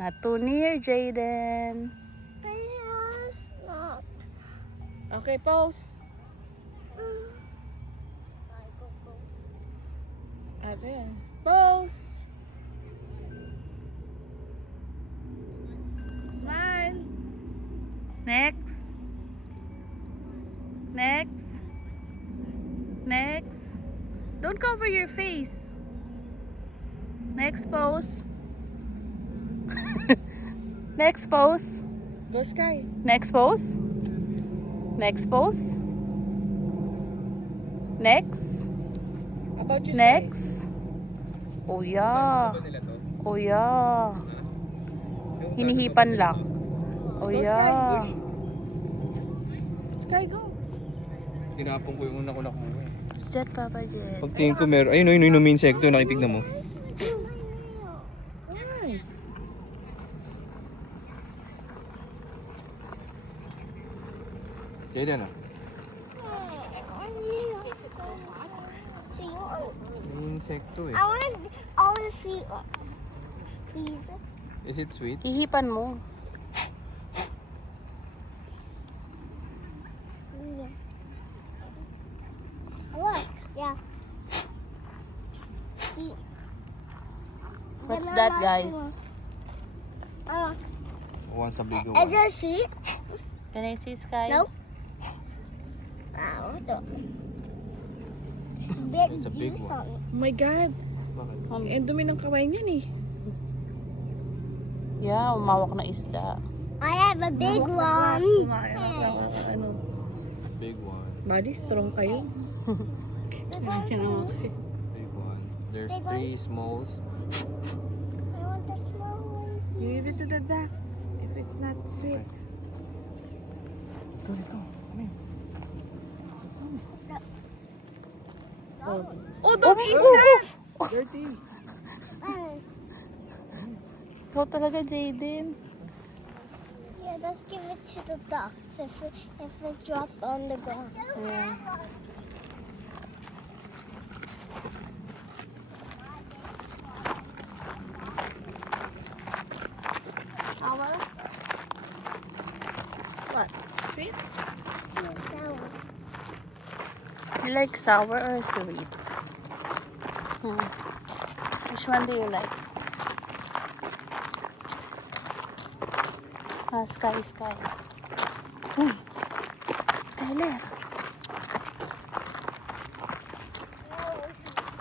Not too near, Jaden. Not. Okay, pose. Okay. Pose. Smile. Next. Next. Next. Don't cover your face. Next pose. Next pose. Go, Sky. Next pose. Next pose. Next. How about you, Next. Oh yeah. Oh yeah. Hinihipan lang. Oh Go, yeah. Sky, go. Tinapon ko yung una ko nakuha. Jet, Papa Jet. Pag tingin ko meron, ayun, ayun, yung main sector, nakipignan mo. Yan. Kaya yan ah. Main sector eh. I want to see ones. Please. Is it sweet? Hihipan mo. Yeah. Look. Yeah. See. What's Banana that, guys? Once a bigger Is one. it sweet? Can I see, Sky? No. It's a bit It's a big juice one. on it. Oh my God. Bakit? Ang dumi ng kamay niyan eh. Yeah, umawak na isda. I have a big one. Ano? Big one. Body, strong kayo. Big one. There's Big one. 3 smalls. I want the small one. You give it to the duck. If it's not sweet. Go, let's go. Come here. Oh, don't eat that! Dirty. Ikaw talaga, Jaden. Yeah, let's give it to the ducks if it dropped on the ground. Yeah. Sour? What? Sweet? Sour. You like sour or sweet? Which one do you like? Ah, Sky. Uy! Skyler!